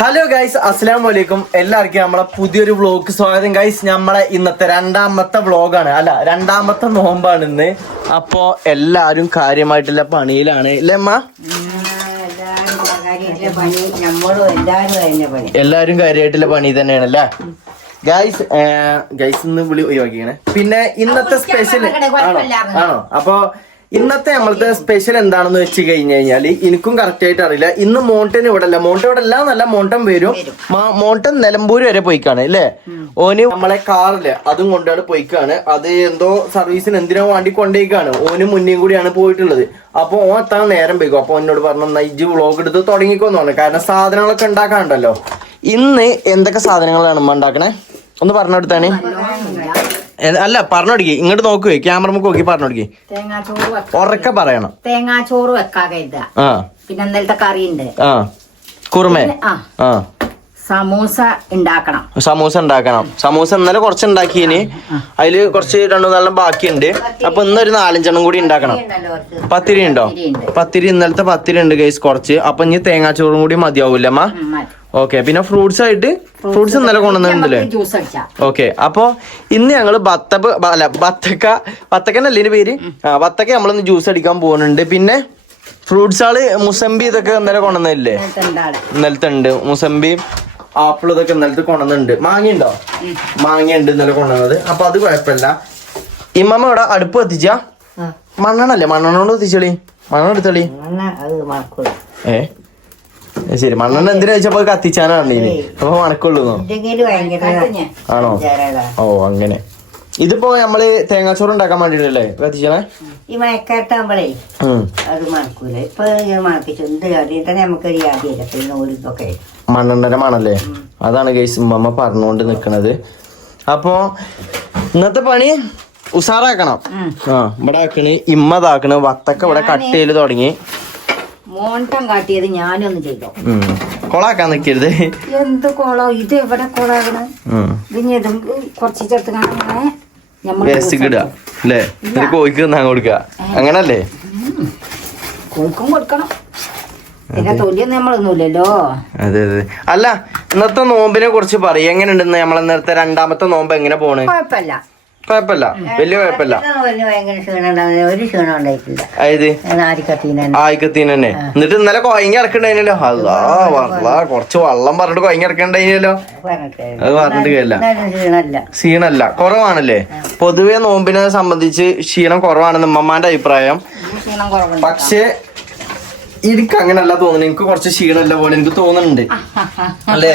Hello guys, അസ്സലാമു അലൈക്കും. എല്ലാവർക്കും നമ്മളെ പുതിയൊരു വ്ളോഗ് സ്വാഗതം. ഗൈസ്, നമ്മളെ ഇന്നത്തെ രണ്ടാമത്തെ വ്ളോഗാണ്, രണ്ടാമത്തെ നോമ്പാണ് ഇന്ന്. അപ്പോ എല്ലാരും കാര്യമായിട്ടുള്ള പണിയിലാണ് അല്ലേ അമ്മ? എല്ലാരും കാര്യമായിട്ടുള്ള പണി തന്നെയാണ് അല്ലേ ഗൈസ്? ഇന്ന് വിളി ഒഴിവാക്കിയാണ്. പിന്നെ ഇന്നത്തെ സ്പെഷ്യൽ ആണോ? അപ്പൊ ഇന്നത്തെ നമ്മളത്തെ സ്പെഷ്യൽ എന്താണെന്ന് വെച്ച് കഴിഞ്ഞാല് എനിക്കും കറക്റ്റ് ആയിട്ട് അറിയില്ല. ഇന്ന് മോണ്ടൻ ഇവിടെ അല്ല എന്നല്ല, മോണ്ടൻ വരും. മോണ്ടൻ നിലമ്പൂര് വരെ പോയിക്കാണ് അല്ലേ? ഓന് നമ്മളെ കാറില് അതും കൊണ്ടാണ് പോയിക്കാണ്. അത് എന്തോ സർവീസിന് എന്തിനോ വേണ്ടി കൊണ്ടേക്കാണ്. ഓന് മുന്നേയും കൂടിയാണ് പോയിട്ടുള്ളത്. അപ്പൊ ഓൻ എത്താൻ നേരം പോയിക്കും. അപ്പൊ എന്നോട് പറഞ്ഞു ഇജ്ജ് വ്ളോഗ് എടുത്ത് തുടങ്ങിക്കോന്ന് പറഞ്ഞു. കാരണം സാധനങ്ങളൊക്കെ ഉണ്ടാക്കാനുണ്ടല്ലോ. ഇന്ന് എന്തൊക്കെ സാധനങ്ങളാണ് ഉമ്മ ഉണ്ടാക്കണേ ഒന്ന് പറഞ്ഞെടുത്താണ്. അല്ല പറഞ്ഞോടിക്ക്, ഇങ്ങോട്ട് നോക്കുവേ, ക്യാമറക്ക് നോക്കി പറഞ്ഞോടിക്ക്. ഉറക്കെ പറയണം. തേങ്ങാച്ചോറ് വെക്കാതെ പിന്നെ ഇന്നലത്തെ കറിയുണ്ട്. കുറുമേ സമൂസ ഉണ്ടാക്കണം. സമൂസ ഇന്നലെ കുറച്ച് ഉണ്ടാക്കിയതിന് അതില് കുറച്ച് 2-4 ബാക്കിയുണ്ട്. അപ്പൊ ഇന്നൊരു 4-5 കൂടി ഉണ്ടാക്കണം. പത്തിരി ഉണ്ടോ? ഇന്നലത്തെ പത്തിരി ഉണ്ട് ഗൈസ് കുറച്ച്. അപ്പൊ ഇനി തേങ്ങാച്ചോറും കൂടി മതിയാവൂല്ലേ അമ്മ? ഓക്കെ. പിന്നെ ഫ്രൂട്ട്സ് ഇന്നലെ കൊണ്ടുവന്നിട്ടുണ്ടല്ലേ? ഓക്കെ. അപ്പൊ ഇന്ന് ഞങ്ങള് ബത്തക്കന്നല്ലേ ഇതിന്റെ പേര്? ബത്തക്ക നമ്മളിന്ന് ജ്യൂസ് അടിക്കാൻ പോകുന്നുണ്ട്. പിന്നെ ഫ്രൂട്ട്സുകള് മുസമ്പി ഇതൊക്കെ ഇന്നലെ കൊണ്ടുവന്നില്ലേ? ഇന്നലത്തെ ഉണ്ട് മുസമ്പി, ആപ്പിൾ ഇതൊക്കെ ഇന്നലത്തെ കൊണ്ടുവന്നിട്ടുണ്ട്. മാങ്ങയുണ്ടോ? മാങ്ങയുണ്ട് ഇന്നലെ കൊണ്ടുവന്നത്. അപ്പൊ അത് കുഴപ്പമില്ല. ഇമ്മമ്മ ഇവിടെ അടുപ്പ് കത്തിച്ച മണ്ണെണ്ണല്ലേ? മണ്ണെണ്ണോണ്ട് കത്തിച്ചോളി, മണ്ണെണ്ണ എടുത്തോളി. ശരി, മണ്ണെണ്ണ എന്തിനാ വെച്ചപ്പോ കത്തിച്ചാനാണ് ഇനി. അപ്പൊ മണക്കുള്ളൂ ആണോ? ഓ അങ്ങനെ. ഇതിപ്പോ നമ്മള് തേങ്ങാച്ചോറ് ഉണ്ടാക്കാൻ വേണ്ടിട്ടല്ലേ കത്തിച്ചേ? ഈ മഴക്കാലത്താകുമ്പോഴേ അത് മണക്കൂല. ഇപ്പൊ മണപ്പിച്ചു നമുക്കൊക്കെ മണ്ണെണ്ണ മണല്ലേ? അതാണ് ഗൈസ് ഉമ്മ പറഞ്ഞുകൊണ്ട് നിക്കണത്. അപ്പൊ ഇന്നത്തെ പണി ഉസാറാക്കണം. ഇവിടെ ആക്കണ്, ഇമ്മതാക്കണ്. വത്തക്ക ഇവിടെ കട്ട് ചെയ്ത് തുടങ്ങി. മോണ്ടം കാട്ടിയത് ഞാനൊന്ന് ചെയ്തോ. കൊളാക്കാൻ നിക്കരുത്. എന്ത് കൊളോ ഇത്? എവിടെ കൊളാകണ്? ഇത് കുറച്ച് ചേർത്ത് കാണാൻ കോഴിക്ക് തിന്നാൻ കൊടുക്ക, അങ്ങനല്ലേ? കോഴിക്കും കൊടുക്കണം. പിന്നെ തൊലിയൊന്നും നമ്മളൊന്നുമില്ലല്ലോ. അതെ. അല്ല, ഇന്നത്തെ നോമ്പിനെ കുറിച്ച് പറയും. എങ്ങനെയുണ്ടെന്ന് നമ്മളെ നേരത്തെ രണ്ടാമത്തെ നോമ്പ് എങ്ങനെ പോണ്? കുഴപ്പമില്ല, വലിയ കുഴപ്പമില്ല. ഒരു ക്ഷീണം ഉണ്ടായിട്ടില്ല. ആയിക്കത്തീന് തന്നെ. എന്നിട്ട് ഇന്നലെ കൊയങ്ങി ഇറക്കണ്ടായിനല്ലോ. കുറച്ച് വെള്ളം പറഞ്ഞിട്ട് കൊയങ്ങി ഇറക്കണ്ടായിനല്ലോ. അത് പറഞ്ഞിട്ട് കാര്യമില്ല. ക്ഷീണല്ല, കുറവാണല്ലേ? പൊതുവെ നോമ്പിനെ സംബന്ധിച്ച് ക്ഷീണം കുറവാണെന്ന് ഉമ്മമാന്റെ അഭിപ്രായം. പക്ഷെ എനിക്ക് അങ്ങനല്ല തോന്നുന്നു. എനിക്ക് കുറച്ച് ക്ഷീണമല്ല പോലെ എനിക്ക് തോന്നുന്നുണ്ട് അല്ലേ?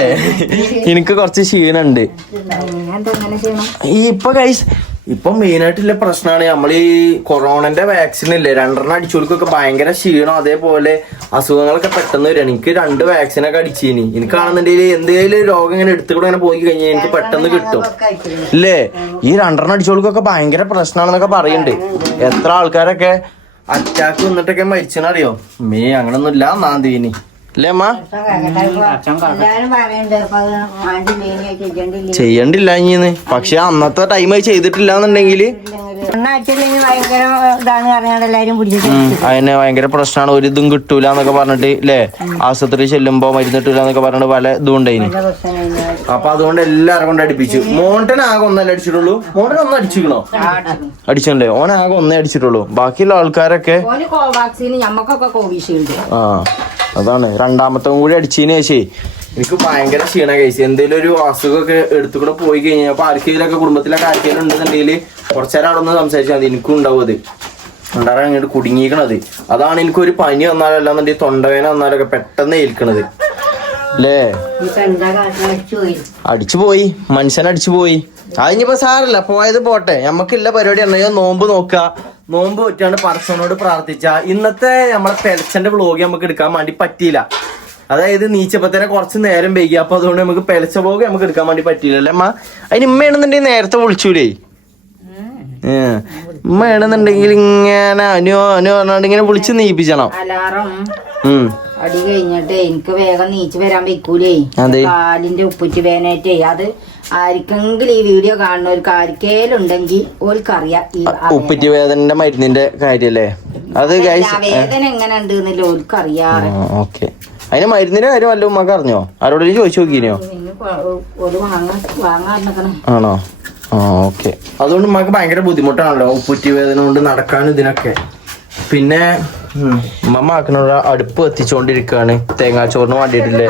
എനിക്ക് കുറച്ച് ക്ഷീണുണ്ട്. ഇപ്പൊ മെയിനായിട്ടുള്ള പ്രശ്നമാണ് നമ്മൾ ഈ കൊറോണന്റെ വാക്സിൻ ഇല്ലേ, 2 അടിച്ചവർക്കൊക്കെ ഭയങ്കര ക്ഷീണം, അതേപോലെ അസുഖങ്ങളൊക്കെ പെട്ടെന്ന് വരികയാണ്. എനിക്ക് 2 വാക്സിനൊക്കെ അടിച്ചിനി. എനിക്കാണെന്നുണ്ടെങ്കിൽ എന്തെങ്കിലും രോഗം ഇങ്ങനെ എടുത്തുകൂടെ ഇങ്ങനെ പോയി കഴിഞ്ഞാൽ എനിക്ക് പെട്ടെന്ന് കിട്ടും ഇല്ലേ? ഈ 2 അടിച്ചവർക്കൊക്കെ ഭയങ്കര പ്രശ്നമാണെന്നൊക്കെ പറയുന്നുണ്ട്. എത്ര ആൾക്കാരൊക്കെ അറ്റാക്ക് വന്നിട്ടൊക്കെ മരിച്ചെന്നറിയോ? അങ്ങനൊന്നും ഇല്ല നാന്തീനി അല്ലേ അമ്മ? ചെയ്യണ്ടില്ല ഇനിന്ന്. പക്ഷെ അന്നത്തെ ടൈം ചെയ്തിട്ടില്ല എന്നുണ്ടെങ്കിൽ അതിന് ഭയങ്കര പ്രശ്നമാണ്. ഒരു ഇതും കിട്ടൂല എന്നൊക്കെ പറഞ്ഞിട്ട് അല്ലേ? ആശുപത്രി ചെല്ലുമ്പോ മരുന്ന് കിട്ടൂല എന്നൊക്കെ പറഞ്ഞിട്ട് പല ഇതും ഉണ്ടായിന്. അപ്പൊ അതുകൊണ്ട് എല്ലാവരും കൊണ്ട് അടുപ്പിച്ചു. മോണ്ടൻ ആകെ 1 അടിച്ചിട്ടുള്ളൂ. മോണ്ടൻ 1 അടിച്ചിക്കണോ? അടിച്ചിട്ടുണ്ടേ. ഓൻ ആകെ 1 അടിച്ചിട്ടുള്ളൂ. ബാക്കിയുള്ള ആൾക്കാരൊക്കെ അതാണ്. രണ്ടാമത്തെ കൂടി അടിച്ചതിന് ശേഷം എനിക്ക് ഭയങ്കര ക്ഷീണ കഴിച്ചു. എന്തെങ്കിലും ഒരു അസുഖമൊക്കെ എടുത്തുകൂടെ പോയി കഴിഞ്ഞാൽ അപ്പൊ ആർക്കെങ്കിലൊക്കെ കുടുംബത്തിലൊക്കെ ആർക്കെങ്കിലും ഉണ്ടെന്നുണ്ടെങ്കിൽ കുറച്ചേരം അവിടെ ഒന്ന് സംസാരിച്ചാൽ മതി. എനിക്കും ഉണ്ടാവും അത്. ഉണ്ടാകാൻ അങ്ങോട്ട് കുടുങ്ങിക്കണത്. അതാണ് എനിക്കൊരു പനി വന്നാലും അല്ലാന്നുണ്ടെങ്കിൽ തൊണ്ടവേന വന്നാലൊക്കെ പെട്ടെന്ന് ഏൽക്കണത് അല്ലേ? അടിച്ചുപോയി, മനുഷ്യൻ അടിച്ചുപോയി. അതിനിപ്പോ സാരല്ല, പോയത് പോട്ടെ. നമുക്കില്ല പരിപാടി എന്തെങ്കിലും നോമ്പ് നോക്കുക. നോമ്പ് പറ്റാണ്ട് പടച്ചവനോട് പ്രാർത്ഥിച്ച. ഇന്നത്തെ നമ്മളെ പെലച്ചന്റെ വ്ളോഗ് നമുക്ക് എടുക്കാൻ വേണ്ടി പറ്റിയില്ല. അതായത് നീച്ചപ്പോ തന്നെ കുറച്ച് നേരം വൈകി. അപ്പൊ അതുകൊണ്ട് നമുക്ക് പെലച്ച വ്ളോഗ് നമുക്ക് എടുക്കാൻ വേണ്ടി പറ്റിയില്ലല്ലേ അമ്മ? അതിന് ഇമ്മയാണെന്നുണ്ടെങ്കിൽ നേരത്തെ വിളിച്ചൂലേ? ഉമ്മയാണെന്നുണ്ടെങ്കിൽ ഇങ്ങനെ അനു പറഞ്ഞോണ്ട് ഇങ്ങനെ വിളിച്ച് നീപ്പിച്ചണം. അടി കഴിഞ്ഞിട്ട് എനിക്ക് വേഗം നീച്ച് വരാൻ വെക്കൂലേ, കാലിന്റെ ഉപ്പിറ്റ് വേനായിട്ടേ. അത് ആർക്കെങ്കിലും ഈ വീഡിയോ കാണുന്നവർക്ക് ആർക്കേലുണ്ടെങ്കിൽ ഓൽക്കറിയാം ഉപ്പിറ്റ് വേദനന്റെ മരുന്നിന്റെ കാര്യല്ലേ അത്? വേദന എങ്ങനെ ഉണ്ട് ഓൽക്കറിയാം. ഓക്കെ. അതിന് മരുന്നിന്റെ കാര്യം വല്ല ഉമ്മക്ക് അറിഞ്ഞോ? ആരോടെങ്കിലും ചോദിച്ചു നോക്കിനോ? ആണോ? ആ ഓക്കെ. അതുകൊണ്ട് ഉമ്മക്ക് ഭയങ്കര ബുദ്ധിമുട്ടാണല്ലോ ഉപ്പുറ്റി വേദന കൊണ്ട് നടക്കാനും ഇതിനൊക്കെ. പിന്നെ ഉമ്മ ആക്കണ അടുപ്പ് കത്തിച്ചോണ്ടിരിക്കാണ് തേങ്ങാച്ചോറിന് വേണ്ടിട്ടില്ലേ.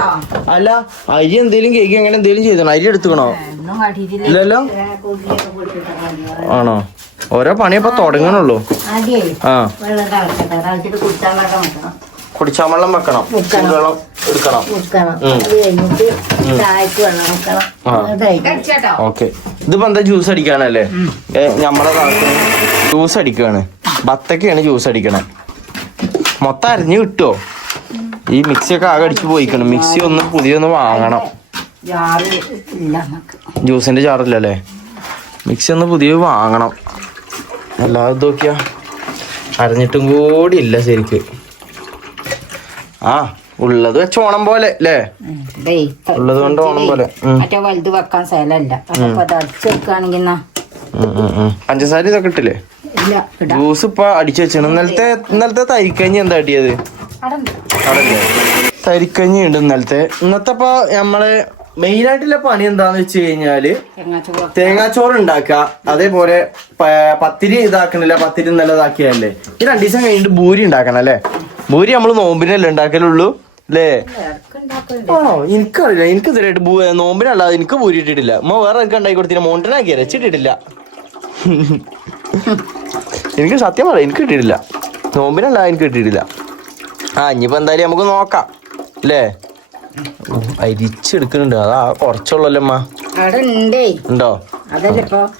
അല്ല അരി എന്തേലും കേക്ക് അങ്ങനെ എന്തേലും ചെയ്തോ? അരി എടുത്തുക്കണോ? ഇല്ലല്ലോ. ആണോ? ഓരോ പണിയപ്പോ തുടങ്ങണുള്ളൂ. ആ കുടിച്ചാൻ വെള്ളം വെക്കണം, വെള്ളം എടുക്കണം. ഓക്കെ. ഇതിപ്പോ എന്താ ജ്യൂസ് അടിക്കാനല്ലേ? നമ്മളെ ജ്യൂസ് അടിക്കാണ്. ബത്തക്കയാണ് ജ്യൂസ് അടിക്കണേ. മൊത്തം അരിഞ്ഞു കിട്ടുമോ? ഈ മിക്സി ഒക്കെ ആകെ അടിച്ചു പോയിക്കണം. മിക്സി ഒന്ന് പുതിയൊന്ന് വാങ്ങണം. ജ്യൂസിന്റെ ജാറില്ലല്ലേ? മിക്സി ഒന്ന് പുതിയ വാങ്ങണം. അല്ലാതെ നോക്കിയാ അരഞ്ഞിട്ടും കൂടി ഇല്ല ശരിക്ക്. ആ ഉള്ളത് വെച്ച് ഓണം പോലെ അല്ലേ? ഉള്ളത് കൊണ്ട് ഓണം പോലെ. വലുത് വെക്കാൻ സ്ഥലമല്ല. പഞ്ചസാര ഇതൊക്കെ ഇട്ടില്ലേ? ജ്യൂസ് ഇപ്പൊ അടിച്ചു വെച്ചാണ്. ഇന്നലത്തെ തരിക്കഞ്ഞി എന്താ അടിയത്? അടല്ലേ തരിക്കഞ്ഞി ഉണ്ട് ഇന്നലത്തെ. ഇന്നത്തെ ഇപ്പൊ നമ്മള് മെയിൻ ആയിട്ടുള്ള പണി എന്താന്ന് വെച്ച് കഴിഞ്ഞാല് തേങ്ങാച്ചോറ് ഉണ്ടാക്കുക. അതേപോലെ പത്തിരി ഇതാക്കണില്ല. പത്തിരി ഇന്നലെ ഇതാക്കിയല്ലേ. ഈ 2 ദിവസം കഴിഞ്ഞിട്ട് ഭൂരി ഉണ്ടാക്കണം അല്ലേ? ഭൂരി നമ്മള് നോമ്പിനല്ലേ ഉണ്ടാക്കലുള്ളൂ അല്ലേ? ആണോ? എനിക്കറിയില്ല. എനിക്ക് ഇതുവരെയായിട്ട് നോമ്പിനല്ലാതെ എനിക്ക് ഭൂരി ഇട്ടിട്ടില്ല. ഉമ്മ വേറെ എനിക്ക് ഉണ്ടാക്കി കൊടുത്തില്ല. മോണ്ടനാക്കി രച്ചിട്ടിട്ടില്ല. എനിക്ക് സത്യം പറയാം, എനിക്ക് കിട്ടിയിട്ടില്ല. നോമ്പിനല്ല എനിക്ക് കിട്ടിയിട്ടില്ല. ആ ഇനിയിപ്പോ എന്തായാലും നമുക്ക് നോക്കാം അല്ലേ? അരിച്ചെടുക്കുന്നുണ്ട്. അതാ കുറച്ചുള്ളല്ലോ അമ്മ. ഉണ്ടോ?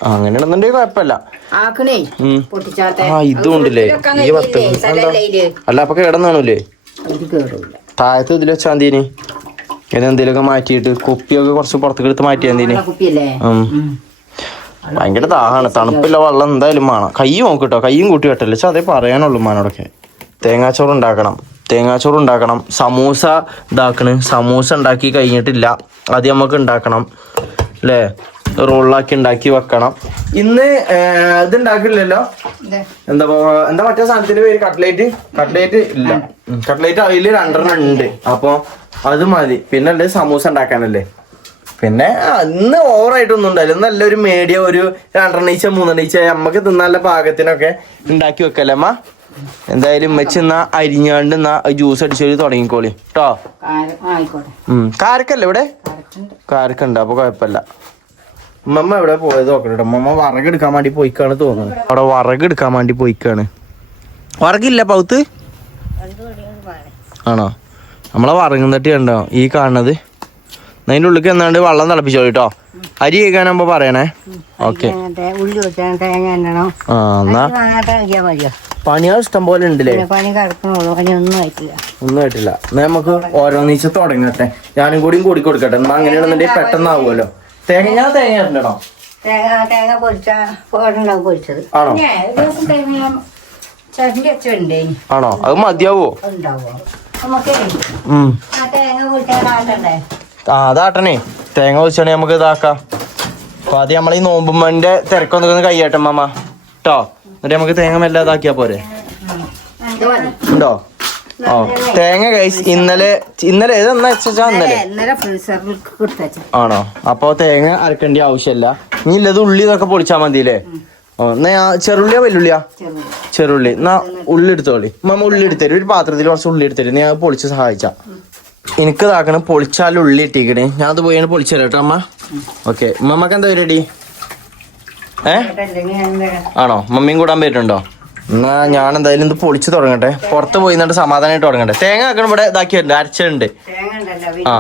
അങ്ങനെയാണെന്നുണ്ടെങ്കിൽ കുഴപ്പമില്ല. ആ ഇതും ഉണ്ടല്ലേ ഈ വത്ത്. അല്ല അപ്പൊ കേടന്നാണല്ലേ? താഴത്ത് ഇതിൽ വെച്ചാൽ മതിന്. ഇതെന്തേലൊക്കെ മാറ്റിയിട്ട് കുപ്പിയൊക്കെ കുറച്ച് പുറത്തേക്ക് എടുത്ത് മാറ്റിയാൽ മതിന്. ഭയങ്കര ദാഹമാണ്. തണുപ്പില്ല വെള്ളം എന്തായാലും വേണം. കൈ നോക്കിട്ടോ, കയ്യും കൂട്ടി വെട്ടല്ലേ. പക്ഷെ അതേ പറയാനുള്ളൂ മാനോടൊക്കെ. തേങ്ങാച്ചോറ് ഉണ്ടാക്കണം. സമൂസ ഇതാക്കണ്. സമൂസ ഉണ്ടാക്കി കഴിഞ്ഞിട്ടില്ല. അത് നമുക്ക് ഉണ്ടാക്കണം അല്ലേ? റോളാക്കി ഉണ്ടാക്കി വെക്കണം. ഇന്ന് ഇത് ഉണ്ടാക്കില്ലല്ലോ. എന്താ മറ്റേ സാധനത്തിന്റെ പേര്? കട്ട്ലേറ്റ് ഇല്ല. കട്ട്ലേറ്റ് അതിൽ 2 ഉണ്ട്. അപ്പൊ അത് മതി. പിന്നെ ഉണ്ട് സമൂസ ഉണ്ടാക്കാനല്ലേ. പിന്നെ ഇന്ന് ഓവറായിട്ടൊന്നും ഉണ്ടായില്ല. നല്ലൊരു മീഡിയ ഒരു 2 3 നമ്മക്ക് തിന്നാനുള്ള പാകത്തിനൊക്കെ ഉണ്ടാക്കി വെക്കല്ലേ അമ്മ? എന്തായാലും വെച്ചെന്നാ അരിഞ്ഞാണ്ട് ജ്യൂസ് അടിച്ചൊരു തുടങ്ങിക്കോളി കേട്ടോ. കാരക്കല്ലേ ഇവിടെ? കാരക്കുണ്ട്. അപ്പൊ കുഴപ്പമില്ല. ഉമ്മ എവിടെ പോയത് നോക്കട്ടോ. ഉമ്മ വിറകെടുക്കാൻ വേണ്ടി പോയിക്കാണ് തോന്നുന്നു. അവിടെ വിറകെടുക്കാൻ വേണ്ടി പോയിക്കാണ്. വിറകില്ല പൗത്ത്? ആണോ? നമ്മളെ വിറകും തട്ടി കണ്ടോ ഈ കാണുന്നത്? അതിൻ്റെ ഉള്ളിൽ എന്നാണ്ട് വെള്ളം തിളപ്പിച്ചോളൂ കേട്ടോ. അരി കഴിക്കാനാകുമ്പോ പറയണേ. ഓക്കെ. ആ എന്നാ പണികൾ ഇഷ്ടം പോലെ ഉണ്ടല്ലേ? ഒന്നും ആയിട്ടില്ല. എന്നാ നമുക്ക് ഓരോന്നീച്ച തുടങ്ങട്ടെ. ഞാനും കൂടി കൊടുക്കട്ടെ. എന്നാ അങ്ങനെയാണെന്നുണ്ടെങ്കിൽ പെട്ടെന്നാവുമല്ലോ. തേങ്ങ ഇടണോ? ആണോ? ആണോ? അത് മതിയാവോ? ആ അതാട്ടണേ. തേങ്ങ പൊളിച്ചാണെ നമുക്ക് ഇതാക്കാം. അപ്പൊ ആദ്യം നമ്മളീ നോമ്പുമ്മന്റെ തിരക്കൊന്ന് കയ്യാട്ടെ മാമ കേട്ടോ. എന്നിട്ട് നമുക്ക് തേങ്ങ മെല്ലെ ഇതാക്കിയാ പോരെ? ഉണ്ടോ? ഓ തേങ്ങ കഴിച്ച് ഇന്നലെ ഏതെന്നാ വെച്ചാ ഇന്നലെ ആണോ? അപ്പൊ തേങ്ങ അരക്കേണ്ട ആവശ്യമില്ല. ഇനി ഇല്ലത് ഉള്ളി ഇതൊക്കെ പൊളിച്ചാ മതിയില്ലേ? ഓ എന്നാ ചെറുള്ളിയാ വല്ലുള്ളിയാ? ചെറുള്ളി. എന്നാ ഉള്ളി എടുത്തോളി. മമ്മ ഉള്ളി എടുത്തരും. ഒരു പാത്രത്തിൽ കുറച്ച് ഉള്ളി എടുത്തരും. ഞാൻ പൊളിച്ച് സഹായിച്ചാ. എനിക്ക് ഇതാക്കണം. പൊളിച്ചാൽ ഉള്ളി ഇട്ടിക്കണേ. ഞാൻ അത് പോയാണ് പൊളിച്ചു തരാം കേട്ടോ അമ്മ. ഓക്കെ. മമ്മക്ക് എന്താ പരിപാടി? ആണോ? മമ്മിയും കൂടാൻ പറ്റുന്നുണ്ടോ? എന്നാ ഞാൻ എന്തായാലും ഇത് പൊളിച്ച് തുടങ്ങട്ടെ. പുറത്ത് പോയി നിന്നിട്ട് സമാധാനമായിട്ട് തുടങ്ങട്ടെ. തേങ്ങ ആക്കണം. ഇവിടെ ഇതാക്കിയിട്ടുണ്ട്, അരച്ചുണ്ട്. ആ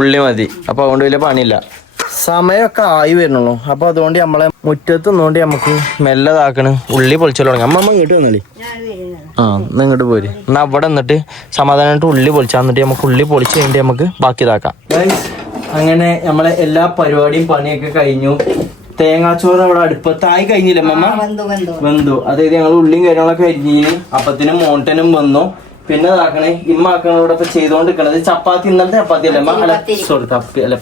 ഉള്ളി മതി. അപ്പൊ അതുകൊണ്ട് വലിയ പണിയില്ല. സമയമൊക്കെ ആയി വരുന്നുള്ളൂ. അപ്പൊ അതുകൊണ്ട് നമ്മളെ മുറ്റത്ത് നിന്നുകൊണ്ട് നമുക്ക് മെല്ലെ ഇതാക്കണ് ഉള്ളി പൊളിച്ചാൽ തുടങ്ങാം. അമ്മ ഇങ്ങോട്ട് വന്നാലേ. ആ എന്നാ ഇങ്ങോട്ട് പോര്. എന്നാ അവിടെ നിന്നിട്ട് സമാധാനമായിട്ട് ഉള്ളി പൊളിച്ചാൽ എന്നിട്ട് നമുക്ക് ഉള്ളി പൊളിച്ച് കഴിഞ്ഞിട്ട് നമുക്ക് ബാക്കി ഇതാക്കാം. അങ്ങനെ നമ്മളെ എല്ലാ പരിപാടിയും പണിയൊക്കെ കഴിഞ്ഞു. തേങ്ങാച്ചോറ് അവിടെ അടുപ്പത്തായി കഴിഞ്ഞില്ലേ മമ്മ? വെന്തു. അതായത് ഞങ്ങൾ ഉള്ളിയും കാര്യങ്ങളൊക്കെ അരിഞ്ഞിന്. അപ്പത്തിനും മോണ്ടനും വന്നു. പിന്നെ ഇതാക്കണേ ഇമ്മാക്കണ ഇവിടെ ഇപ്പൊ ചെയ്തോണ്ടിരിക്കണത് ചപ്പാത്തി. ഇന്നലത്തെ ചപ്പാത്തി അല്ലേ അമ്മ? അല്ല സോറി അല്ല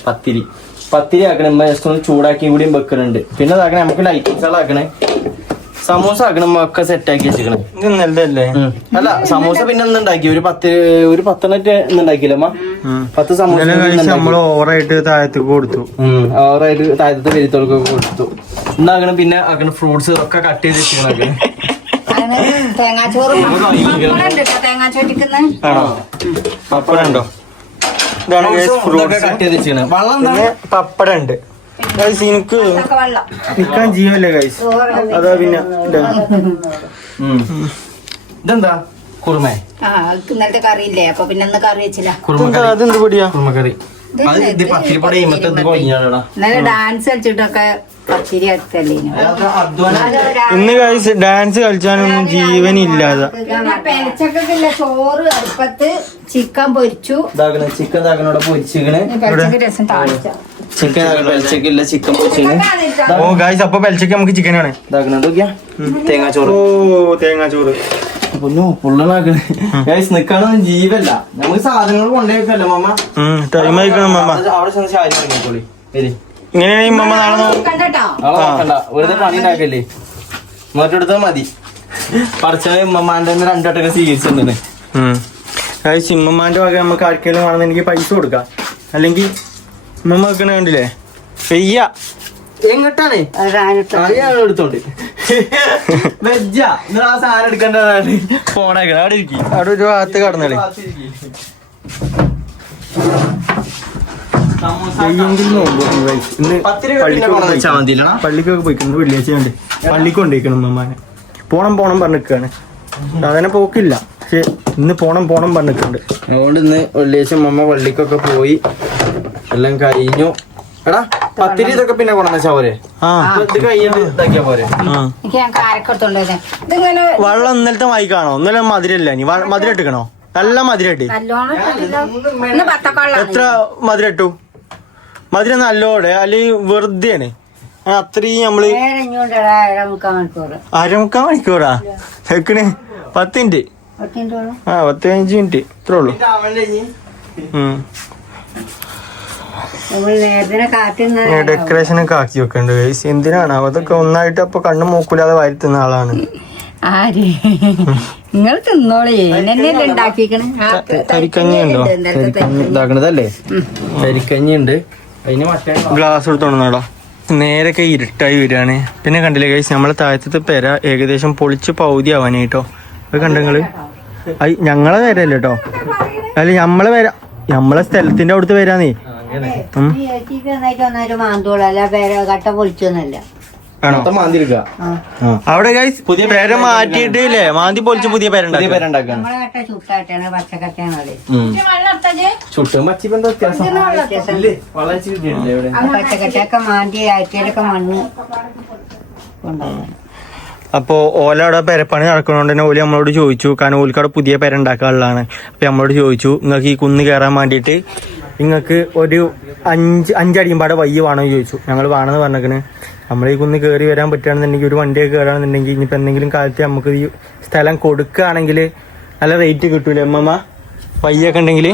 പത്തിരി ആക്കണേ. ഇമ്മ ജസ്റ്റ് ഒന്ന് ചൂടാക്കിയും കൂടിയും വെക്കുന്നുണ്ട്. പിന്നെ ഇതാക്കണേ നമുക്ക് ലൈറ്റിങ്സുകളാക്കണേ. സമൂസ ആക്കണം ഒക്കെ സെറ്റ് ആക്കി വെച്ചിക്കണം. നല്ലതല്ലേ? അല്ല സമൂസ പിന്നെ ഉണ്ടാക്കി ഒരു 10 ഉണ്ടാക്കിയില്ല അമ്മ. 10 സമൂസ നമ്മള് ഓവറായിട്ട് താഴത്തേക്ക് കൊടുത്തു. ഓവറായിട്ട് താഴത്തെ വെരിത്തോൾക്കൊക്കെ കൊടുത്തു. ഇന്നാകണം പിന്നെ ആക്കണം ഫ്രൂട്ട്സ് ഒക്കെ കട്ട് ചെയ്ത് വെച്ചിരിക്കണം. തേങ്ങാച്ചോറ് തേങ്ങാച്ചോറ്റിക്കുന്ന പപ്പടം ഉണ്ടോ? ഇതാണ് കട്ട് ചെയ്ത് വെച്ചിരിക്കണം. വെള്ളം പപ്പടം ഉണ്ട്. എനിക്ക് നിക്കാൻ ജീവല്ലേ ഗൈസ്. അതാ പിന്നെ ഇതെന്താ കുറുമേ? ഇന്നലത്തെ കറിയില്ലേ, അപ്പൊ പിന്നെ ഒന്ന് കറി വെച്ചില്ല. അതെന്ത് പൊടിയാ? കുറുമക്കറി. പത്തിരിപ്പൊടി ഇന്നലെ ഡാൻസ് കളിച്ചിട്ടൊക്കെ പത്തിരി അടുത്തല്ലേ. ഇന്ന് ഗൈസ് ഡാൻസ് കളിച്ചാനൊന്നും ജീവനില്ലാതെ. പെലച്ചക്കില്ല ചോറ് അടുപ്പത്ത് ചിക്കൻ പൊരിച്ചു. ചിക്കൻ പൊരിച്ചിക്കണ്. രസം താളിച്ച ചിക്കൻ പെലച്ചക്കില്ല ചിക്കൻ പൊരിച്ചിക്കണ്. ഓ ഗൈസ് അപ്പൊ പെലച്ചക്ക് നമുക്ക് ചിക്കനാണ്. തേങ്ങാച്ചോറ്. ഓ തേങ്ങാച്ചോറ് പുള്ളനാക്കണ്. ഗൈസ് നിക്കാനൊന്നും ജീവല്ല. നമുക്ക് സാധനങ്ങൾ കൊണ്ടുപോയിക്കല്ലോ മമ്മ. ടൈം ആയിക്കണം മമ്മ. അവിടെ ചെന്ന് ചായ ഇറങ്ങിക്കോളി. ഇങ്ങനെയാണെങ്കിൽ മമ്മ നാളെ നോക്കണ്ട, വെറുതെ പണി ഉണ്ടാക്കല്ലേ. മറ്റെടുത്താ മതി. പഠിച്ചത് ഉമ്മമാന്റെ 2 വട്ടൊക്കെ സ്വീകരിച്ചിട്ടുണ്ട്. ഉമ്മമാന്റെ വക നമുക്ക് ആർക്കെങ്കിലും വേണമെന്ന് എനിക്ക് പൈസ കൊടുക്കാം. അല്ലെങ്കിൽ ഉമ്മ വെക്കണ കണ്ടില്ലേ പെയ്യ എങ്ങട്ടാണ് എടുത്തോണ്ട് വെജ്ജാ ആ സാധനം എടുക്കണ്ട ഫോണേക്കണ. അവിടെ ഇരിക്കും. അവിടെ ഒരു ഭാഗത്ത് കടന്നളി. ഇന്ന് പള്ളിക്കൊക്കെ പോയിക്കുന്നു. വെള്ളിയാഴ്ച ഉണ്ട്. പള്ളിക്ക് കൊണ്ടിരിക്കണം ഉമ്മമാനെ. പോണം പറഞ്ഞിരിക്കാണ്. സാധനം പോക്കില്ല, പക്ഷെ ഇന്ന് പോണം പറഞ്ഞിട്ടുണ്ട്. അതുകൊണ്ട് ഇന്ന് വെള്ളിയാഴ്ച ഉമ്മ പള്ളിക്കൊക്കെ പോയി എല്ലാം കഴിഞ്ഞു. എടാ പത്തിരി ഇതൊക്കെ പിന്നെ കൊണ്ടുവന്നാ പോരെ? ഇത് കഴിഞ്ഞിട്ട് ഇതാക്കിയാ പോരെ? വെള്ളം ഇന്നലത്തെ വായിക്കാണോ? ഇന്നലെ മധുരല്ല. നീ മധുരം ഇട്ടിക്കണോ? നല്ല മധുരം ഇട്ട്. എത്ര മധുരം ഇട്ടു? മധുരം നല്ലോടെ അല്ലെങ്കിൽ വെറുതെയാണ്. അത്രയും നമ്മള് 1/2 മണിക്കൂറാ വെക്കണ്. 10 മിനിറ്റ് 10-15 മിനിറ്റ് ഇത്രേ ഉള്ളു. ഡെക്കറേഷൻ ഒക്കെ ആക്കി വെക്കണ്ട് ഗൈസ്. എന്തിനാണ് അതൊക്കെ ഒന്നായിട്ട്? അപ്പൊ കണ്ണു മൂക്കൂലാതെ വാരിത്തുന്ന ആളാണ്. നിങ്ങൾ തിന്നോളേ. കരിക്കഞ്ഞി ഉണ്ടോ? ഇതാക്കണതല്ലേ കരിക്കഞ്ഞി ഉണ്ട്. അതിന് മറ്റേ ഗ്ലാസ് എടുത്തോണ്ടാ. നേരൊക്കെ ഇരുട്ടായി വരികയാണ്. പിന്നെ കണ്ടില്ലേ ഗൈസ് നമ്മളെ താഴത്തെ പെര ഏകദേശം പൊളിച്ച് പൗതി ആവാനായിട്ടോ. അത് കണ്ടങ്ങള് ഞങ്ങളെ പേരല്ലേ കേട്ടോ. അല്ല നമ്മളെ സ്ഥലത്തിന്റെ അവിടുത്തെ പേരാന്നേ. അവിടെ ഗൈസ് പുതിയ പേര മാറ്റിയിട്ട് ഇല്ലേ മാന്തി പൊളിച്ച് പുതിയ പേരുണ്ടാക്കാം. അപ്പോ ഓല അവിടെ പെരപ്പണി നടക്കുന്നോണ്ട് തന്നെ ഓല് നമ്മളോട് ചോദിച്ചു. കാരണം ഓൽക്കവിടെ പുതിയ പേര ഉണ്ടാക്കാനുള്ളതാണ്. അപ്പൊ നമ്മളോട് ചോദിച്ചു നിങ്ങൾക്ക് ഈ കുന്ന് കയറാൻ വേണ്ടിയിട്ട് നിങ്ങൾക്ക് ഒരു 5 അടിയും പാടെ വയ്യ വേണോ ചോദിച്ചു. ഞങ്ങൾ വേണമെന്ന് പറഞ്ഞേക്കണ്. നമ്മൾ ഈ കുന്ന് കയറി വരാൻ പറ്റുകയാണെന്നുണ്ടെങ്കിൽ ഒരു വണ്ടിയൊക്കെ കയറുകയാണെന്നുണ്ടെങ്കിൽ ഇനിയിപ്പോൾ എന്തെങ്കിലും കാലത്ത് നമുക്ക് ഈ സ്ഥലം കൊടുക്കുകയാണെങ്കിൽ നല്ല റേറ്റ് കിട്ടൂലേ അമ്മമ്മ? വയ്യൊക്കെ ഉണ്ടെങ്കിൽ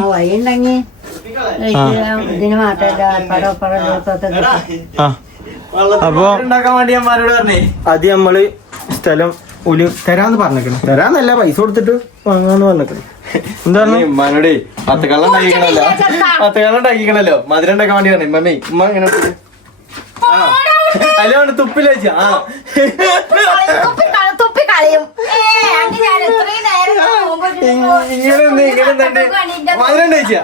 അപ്പൊ അത് നമ്മള് സ്ഥലം ഒരു തരാന്ന് പറഞ്ഞേക്കണം. തരാന്നല്ല പൈസ കൊടുത്തിട്ട് വാങ്ങാന്ന് പറഞ്ഞേക്കണം. എന്താണ് ഉമ്മാനോട് 10 കള്ളം ഉണ്ടാക്കിക്കണല്ലോ. മധുരം ഉണ്ടാക്കാൻ വേണ്ടി പറഞ്ഞു മമ്മി. ഉമ്മ ഇങ്ങനെ അല്ലോണ്ട് തുപ്പിൽ വെച്ച മധുരം കഴിച്ച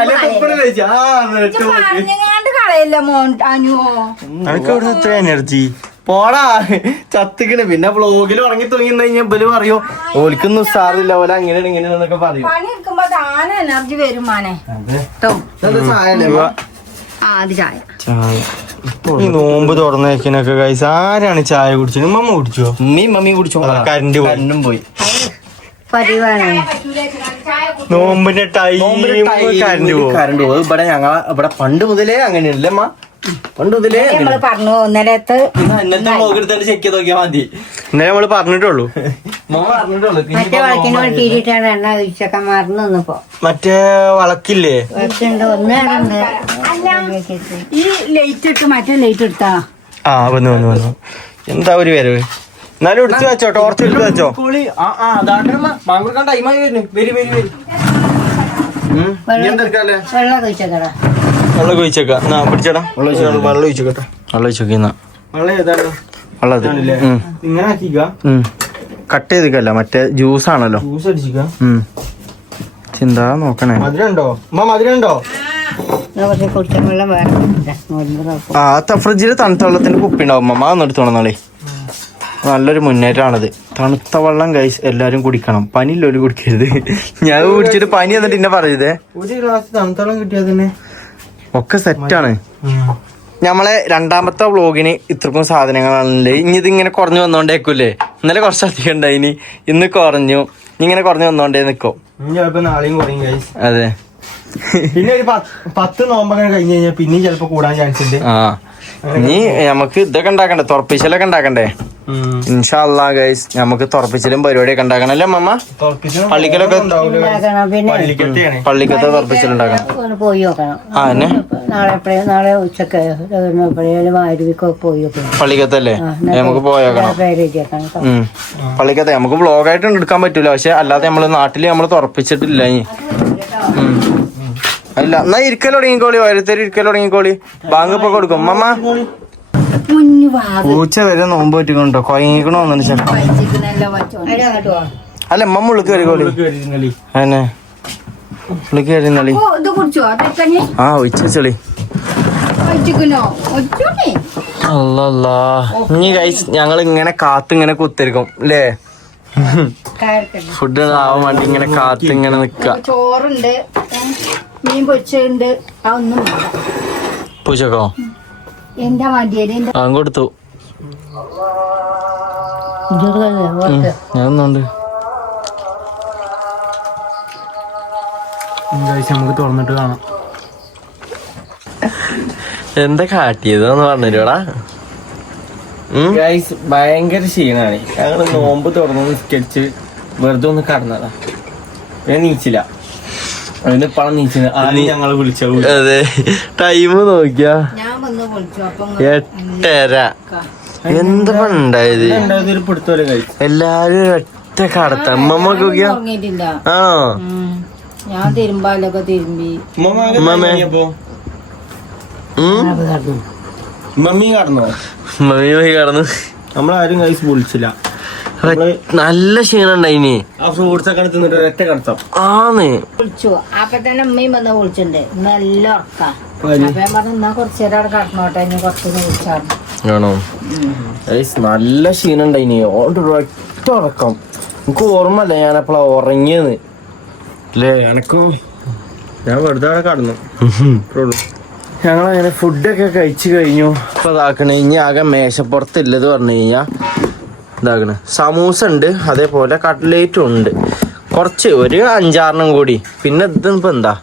അല്ലെ തുപ്പിൽ വെച്ച എത്ര എനർജി പോടാ ചത്തിക്കണ്. പിന്നെ വ്ളോഗിൽ ഉറങ്ങി തൂങ്ങി കഴിഞ്ഞാൽ ബല് പറയോ ഓൽക്കൊന്നും ഉസാറില്ല പോലെ അങ്ങനെയാണ് ഇങ്ങനെയാണെന്നൊക്കെ പറയും. എനർജി വരും മാനെ. ചായ ഈ നോമ്പ് തുറന്നേക്കിനൊക്കെ കഴിച്ച് ആരാണ് ചായ കുടിച്ചത്? മമ്മ കുടിച്ചോ? മമ്മി കുടിച്ചോ? കരണ്ടും പോയി. നോമ്പിന്റെ ടൈം കരണ്ട് പോകും. ഇവിടെ പണ്ട് മുതലേ അങ്ങനെയല്ലേ അമ്മ? പണ്ട് മുതലേ പറഞ്ഞു. ഇന്നലത്തെ എടുത്തിട്ട് ചെക്ക് ചെയ്ത് നോക്കിയാൽ മതി. ഇന്നലെ നമ്മള് പറഞ്ഞിട്ടുള്ളൂ. മറ്റേ വളക്കിനോട് കീഴിട്ടാണ് എണ്ണ ഒഴിച്ചൊക്കെ മറന്നു നിന്നിപ്പോ. മറ്റേ വളക്കില്ലേ ഈ ലൈറ്റ് ഇട്ട് മറ്റേ ലൈറ്റ് എടുത്താ വന്നു എന്താ ഒരു വരവ്? എന്നാലും എടുത്ത് വെച്ചോ, ടോർച്ച് എടുത്ത് വെച്ചോ. വെള്ളം കഴിച്ചേക്കടാ. വെള്ളം ഒഴിച്ചേക്കാ. പിടിച്ചേടാ, വെള്ളം ഒഴിച്ചേക്കട്ടെ. വെള്ളം ഒഴിച്ചേക്കുന്ന വെള്ളം ഇങ്ങനെ കട്ട് ചെയ്തിക്കല്ല, മറ്റേ ജ്യൂസ് ആണല്ലോ. ചിന്താ നോക്കണേ. മധുരണ്ടോ? മധുരണ്ടോ? ഫ്രിഡ്ജില് തണുത്ത വെള്ളത്തിന്റെ കുപ്പി ഉണ്ടാവും. അമ്മ അതൊന്നും എടുത്തോണം നാളെ. നല്ലൊരു മുന്നേറ്റമാണത്. തണുത്ത വെള്ളം ഗൈസ് എല്ലാരും കുടിക്കണം. പനിയില്ലോല് കുടിക്കരുത്. ഞാൻ കുടിച്ചിട്ട് പനി എന്നിട്ട് എന്നെ പറയതേ. ഒരു ഗ്ലാസ് തണുത്ത വെള്ളം കിട്ടിയാൽ തന്നെ ഒക്കെ സെറ്റാണ്. നമ്മളെ രണ്ടാമത്തെ വ്ളോഗിന് ഇത്രക്കും സാധനങ്ങളാണല്ലേ. ഇനി ഇതിങ്ങനെ കുറഞ്ഞു വന്നോണ്ടേക്കൂല്ലേ. ഇന്നലെ കുറച്ചധികം ഉണ്ടായിനി, ഇന്ന് കുറഞ്ഞു. ഇങ്ങനെ കുറഞ്ഞു വന്നോണ്ടേ നിക്കും. നാളെയും കുറയും ഗൈസ്. അതെ, പിന്നെ ഒരു 10 നോമ്പങ്ങനെ കഴിഞ്ഞ് കഴിഞ്ഞാൽ പിന്നെയും ചിലപ്പോ കൂടാൻ ചാൻസ് ഉണ്ട്. ആ, ഇനി നമുക്ക് ഇതൊക്കെ ഉണ്ടാക്കണ്ടേ, തുറപ്പിച്ചലൊക്കെ ഉണ്ടാക്കണ്ടേ. ഇൻഷാ അല്ലാഹ് ഗൈസ് നമുക്ക് തുറപ്പിച്ചലും പരിപാടിയൊക്കെ ഉണ്ടാക്കണം അല്ലേ മമ്മ? പള്ളിക്കലൊക്കെ പള്ളിക്കത്തെ തുറപ്പിച്ചലുണ്ടാക്കണം. പോയി നോക്കണം. ആ എന്നെ നാളെ ഉച്ചക്ക് പോയി നോക്കണം. പള്ളിക്കത്തല്ലേ, നമുക്ക് പോയേക്കണം. പള്ളിക്കത്തെ നമുക്ക് വ്ളോഗായിട്ട് എടുക്കാൻ പറ്റൂല, പക്ഷെ അല്ലാതെ നമ്മള് നാട്ടില് നമ്മള് തുറപ്പിച്ചിട്ടില്ല. അല്ല എന്നാ ഇരിക്കൽ തുടങ്ങിക്കോളി, ഓരോരുത്തർ ഇരിക്കൽ തുടങ്ങിക്കോളി. ബാങ്ക് ഇപ്പൊ കൊടുക്കും മമ്മ. പൂച്ച വരെ നോമ്പ് പറ്റിക്കൊണ്ടോ കൊയങ്ങിക്കണോന്നു ചേട്ടാ. അല്ല അമ്മ ഉള്ളിക്ക് കയറിക്കോളി. അതന്നെ ഉള്ളിക്ക് കയറിന്നളി. ആ ഒഴിച്ചളി. അല്ലല്ലാ, ഇനി ഗൈസ് ഞങ്ങൾ ഇങ്ങനെ കാത്തിങ്ങനെ കുത്തിരിക്കും അല്ലേ? ഫുഡ് ആവാൻ വേണ്ടി ഇങ്ങനെ കാത്തിങ്ങനെ നിക്ക. ചോറുണ്ട്, മീൻ പൊരിച്ചുണ്ട്. അതൊന്നും പൂച്ചക്കോ എന്താ മതിയല്ലേ? ആ കൊടുത്തു. ഞാനുണ്ട്. നമുക്ക് തുറന്നിട്ട് കാണാം. എന്താ കാട്ടിയതെന്ന് പറഞ്ഞുടാ. ഭയങ്കര ക്ഷീണാണ്. ഞങ്ങള് നോമ്പ് തുറന്നു നിസ്കരിച്ച് വെറുതെ ഒന്ന് കടന്നതാ. ഞാൻ നീച്ചില്ല. അതിന് പണം നീച്ചത് ആദ്യം ഞങ്ങള് വിളിച്ച. അതെ, ടൈം നോക്കിയാ 8:30. എന്താ ഉണ്ടായത്? ഒരു പിടുത്തോലെ കഴിച്ചു. എല്ലാരും ഒറ്റ കടത്ത. അമ്മമ്മക്ക് ആണോ? ഞാൻ തിരുമ്പാലൊക്കെ തിരുമ്പി മമ്മി കടന്നു. കടന്നു. നമ്മളാരും കഴിച്ച് വിളിച്ചില്ല. നല്ല ക്ഷീണം ഉണ്ടായിനി. ആ ഫ്രൂട്ട്സ് ഒക്കെ തിന്നിട്ട് ഒറ്റ കടത്താം ആന്ന് വിളിച്ചു. അപ്പൊ തന്നെ അമ്മയും വന്ന് വിളിച്ചിട്ടുണ്ട്. നല്ല ഉറക്കാം. അപ്പൊ ഞാൻ പറഞ്ഞു എന്നാ കുറച്ചേരം അവിടെ കടന്നോട്ടെ, ഇനി കുറച്ച് വിളിച്ചാണ്. ആണോ? നല്ല ക്ഷീണം ഉണ്ടായിനി. ഒറ്റ ഉറക്കം. എനിക്ക് ഓർമ്മല്ല ഞാൻ എപ്പോഴാ ഉറങ്ങിയത് അല്ലേ? എനക്കും ഞാൻ വെറുതെ അവിടെ കടന്നു. ഞങ്ങളങ്ങനെ ഫുഡൊക്കെ കഴിച്ചു കഴിഞ്ഞു. ഇപ്പൊ ഇതാക്കണേ, ഇനി ആകെ മേശപ്പുറത്തില്ലത് പറഞ്ഞു കഴിഞ്ഞാ ഇതാക്കണേ സമൂസ ഉണ്ട്, അതേപോലെ കട്ട്ലേറ്റും ഉണ്ട്. കുറച്ച് ഒരു 5-6 കൂടി. പിന്നെ ഇതിപ്പോ എന്താ,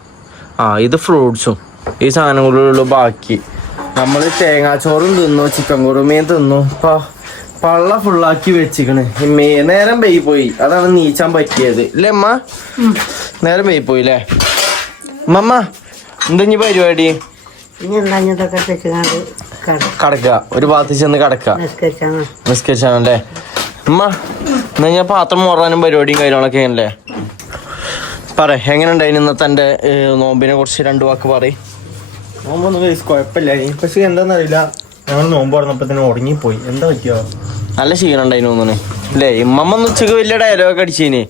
ഇത് ഫ്രൂട്ട്സും ഈ സാധനങ്ങളുള്ളൂ ബാക്കി. നമ്മൾ തേങ്ങാച്ചോറും തിന്നു, ചിക്കൻ കുറുമയും തിന്നു. ഇപ്പൊ പള്ള ഫുള്ളാക്കി വെച്ചിക്കണ്. നേരം പെയ്യി പോയി, അതാണ് നീച്ചാൻ പറ്റിയത് അല്ലേ അമ്മ? നേരം പെയ്യി പോയില്ലേ മമ്മ? എന്താ ഇനി പരിപാടി? കടക്ക, ഒരു ഭാഗത്ത് ചെന്ന് കടക്ക നിസ്കരിച്ചാണല്ലേ അമ്മ? എന്നാ ഞാൻ പാത്രം മോറാനും പരിപാടിയും കാര്യങ്ങളൊക്കെ ആണല്ലേ. പറ, എങ്ങനെ ഉണ്ടായിരുന്നു ഇന്നത്തെ എന്റെ നോമ്പിനെ കുറിച്ച് 2 വാക്ക് പറയും. നോമ്പൊന്നും കുഴപ്പമില്ല, പക്ഷെ എന്താന്നറിയില്ല, ഞങ്ങൾ നോമ്പ് പറഞ്ഞപ്പോ തന്നെ ഉറങ്ങിപ്പോയി. എന്താ പറ്റിയോ? നല്ല ക്ഷീണം ഉണ്ടായിരുന്നു തോന്നുന്നു അല്ലേ? ഇമ്മമ്മ ഉച്ചക്ക് വലിയ ഡയലോഗ് അടിച്ചീന്.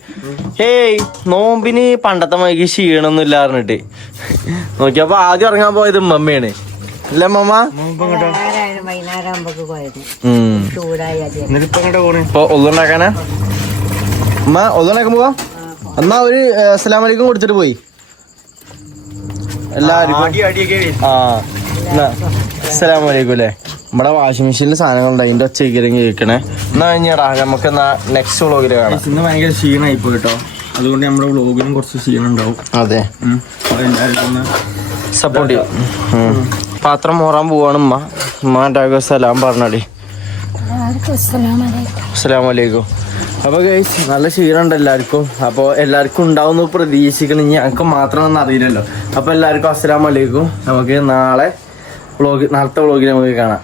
ഹേയ് നോമ്പിന് പണ്ടത്തെ മൈക്ക് ക്ഷീണൊന്നും ഇല്ല പറഞ്ഞിട്ട് നോക്കിയപ്പോ ആദ്യം ഇറങ്ങാൻ പോയത് ഉമ്മമ്മയാണ് അല്ലേ അമ്മമ്മ? ഇപ്പൊ ഒന്നുണ്ടാക്കാനാ അമ്മ? ഒന്നുണ്ടാക്കാൻ പോവാ? എന്നാ ഒരു അസ്സലാമു അലൈക്കും കൊടുത്തിട്ട് പോയി എല്ലാവർക്കും. അസ്സലാമു അലൈക്കും അല്ലേ? നമ്മുടെ വാഷിംഗ് മെഷീനിൽ സാധനങ്ങളുണ്ട്, അതിന്റെ ഒച്ച കേൾക്കണേ. എന്നാ കഴിഞ്ഞാടാ നമുക്ക് എന്നാ നെക്സ്റ്റ് വ്ളോഗില് കാണാം. ഇന്ന് ഭയങ്കര ക്ഷീണമായി പോയി കേട്ടോ, അതുകൊണ്ട് നമ്മുടെ വ്ളോഗിനും കുറച്ച് ക്ഷീണം ഉണ്ടാവും. അതെ, സപ്പോർട്ട് ചെയ്യും. പാത്രം മോറാൻ പോവാണ് ഉമ്മ. ഉമ്മാൻ്റെ സലാം പറഞ്ഞാടി. അസ്സലാമലൈക്കും. അപ്പോൾ ഗൈസ് നല്ല ക്ഷീണം ഉണ്ട് എല്ലാവർക്കും. അപ്പോൾ എല്ലാവർക്കും ഉണ്ടാവുമെന്ന് പ്രതീക്ഷിക്കണം. ഇനി ഞങ്ങൾക്ക് മാത്രമൊന്നും അറിയില്ലല്ലോ. അപ്പോൾ എല്ലാവർക്കും അസ്സലാമലൈക്കും. നമുക്ക് നാളത്തെ വ്ളോഗിൽ നമുക്ക് കാണാം.